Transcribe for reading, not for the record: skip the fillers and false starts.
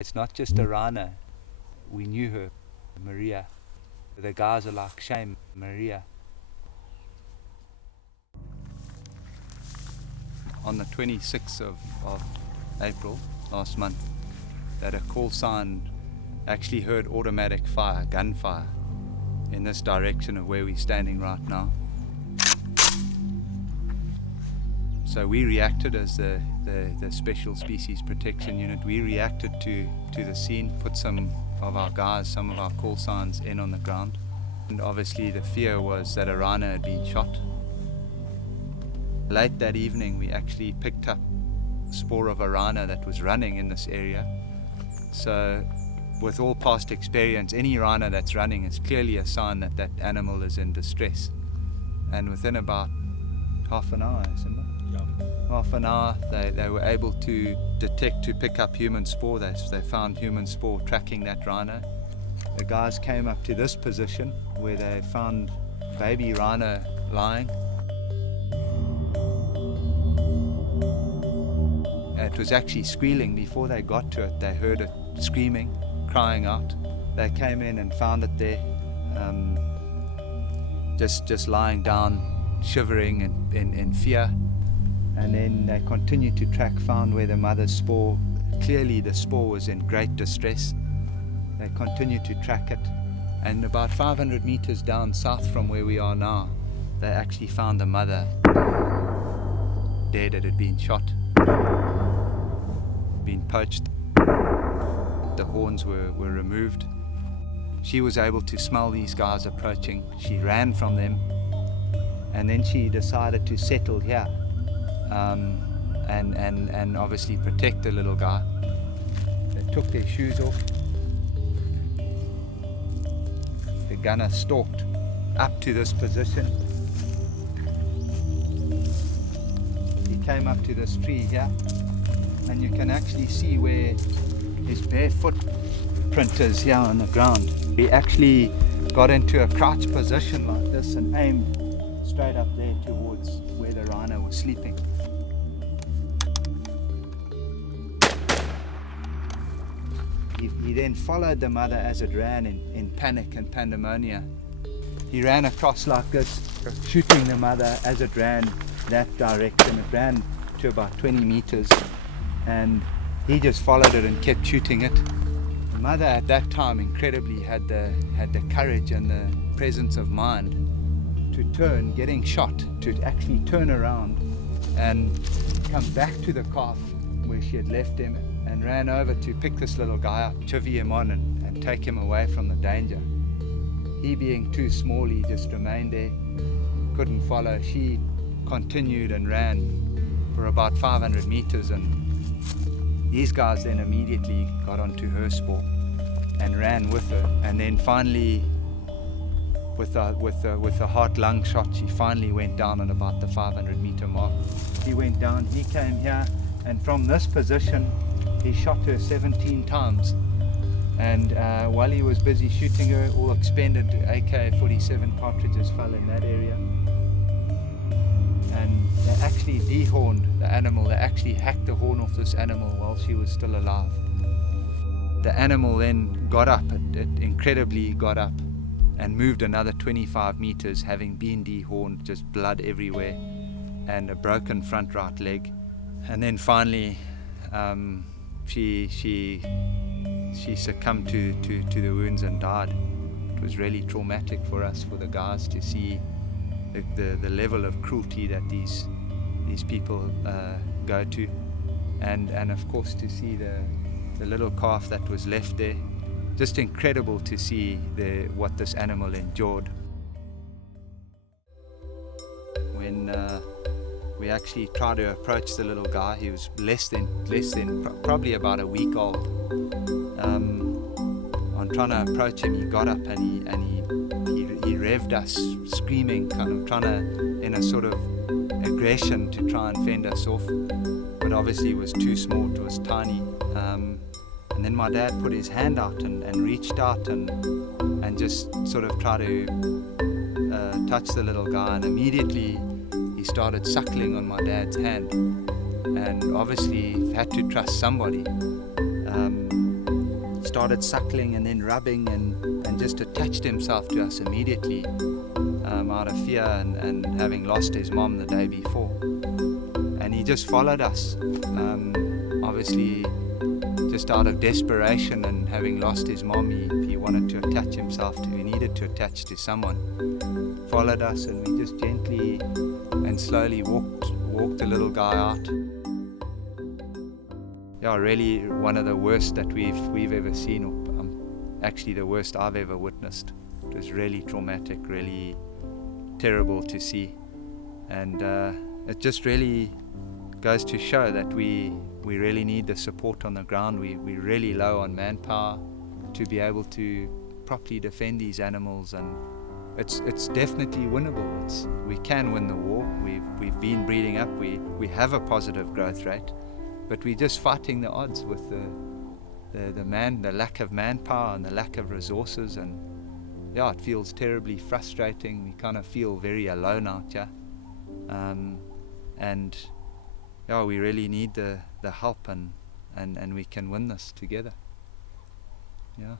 It's not just a rhino. We knew her, Maria. The guys are like, shame, Maria. On the 26th of April last month, that a call sign actually heard automatic fire, gunfire, in this direction of where we're standing right now. So we reacted as the Special Species Protection Unit. We reacted to the scene, put some of our guys, some of our call signs in on the ground. And obviously the fear was that a rhino had been shot. Late that evening we actually picked up a spoor of a rhino that was running in this area. So with all past experience, any rhino that's running is clearly a sign that that animal is in distress. And within about half an hour, isn't it? Half an hour, they were able to pick up human spoor. They found human spoor tracking that rhino. The guys came up to this position where they found baby rhino lying. It was actually squealing. Before they got to it, they heard it screaming, crying out. They came in and found it there, just lying down, shivering in fear. And then they continued to track, found where the mother's spoor, clearly the spoor was in great distress. They continued to track it. And about 500 meters down south from where we are now, they actually found the mother dead. It had been shot, been poached. The horns were removed. She was able to smell these guys approaching. She ran from them, and then she decided to settle here. And obviously protect the little guy. They took their shoes off. The gunner stalked up to this position. He came up to this tree here, and you can actually see where his bare footprint is here on the ground. He actually got into a crouch position like this and aimed straight up there towards where the rhino was sleeping. He then followed the mother as it ran in panic and pandemonia. He ran across like this, shooting the mother as it ran that direction. It ran to about 20 meters, and he just followed it and kept shooting it. The mother at that time incredibly had the courage and the presence of mind to turn, getting shot, to actually turn around and come back to the calf where she had left him, and ran over to pick this little guy up, chivvy him on and take him away from the danger. He being too small, he just remained there, couldn't follow. She continued and ran for about 500 meters, and these guys then immediately got onto her spoor and ran with her. And then finally, with a heart-lung shot, she finally went down at about the 500-meter mark. He went down, he came here, and from this position, he shot her 17 times. And while he was busy shooting her, all expended AK-47 cartridges fell in that area. And they actually dehorned the animal. They actually hacked the horn off this animal while she was still alive. The animal then got up, it incredibly got up, and moved another 25 meters, having been dehorned, just blood everywhere, and a broken front right leg. And then finally, she succumbed to the wounds and died. It was really traumatic for us, for the guys, to see the level of cruelty that these people go to, and of course to see the little calf that was left there. Just incredible to see what this animal endured. When we actually tried to approach the little guy, he was less than probably about a week old. On trying to approach him, he got up and he revved us, screaming, kind of trying to, in a sort of aggression, to try and fend us off. But obviously it was too small, it was tiny. And then my dad put his hand out and reached out and just sort of tried to touch the little guy, and immediately he started suckling on my dad's hand, and obviously had to trust somebody. started suckling and then rubbing and just attached himself to us immediately, out of fear and having lost his mom the day before. And he just followed us, obviously just out of desperation, and having lost his mom, he wanted to attach himself to, he needed to attach to someone. Followed us, and we just gently and slowly walked the little guy out. Yeah, really one of the worst that we've ever seen, or actually the worst I've ever witnessed. It was really traumatic, really terrible to see, and it just really goes to show that we really need the support on the ground. We're really low on manpower to be able to properly defend these animals, and it's definitely winnable. We can win the war. We've been breeding up. We have a positive growth rate, but we're just fighting the odds with the lack of manpower and the lack of resources. And yeah, it feels terribly frustrating. We kind of feel very alone out here, and yeah, we really need the help, and we can win this together. Yeah.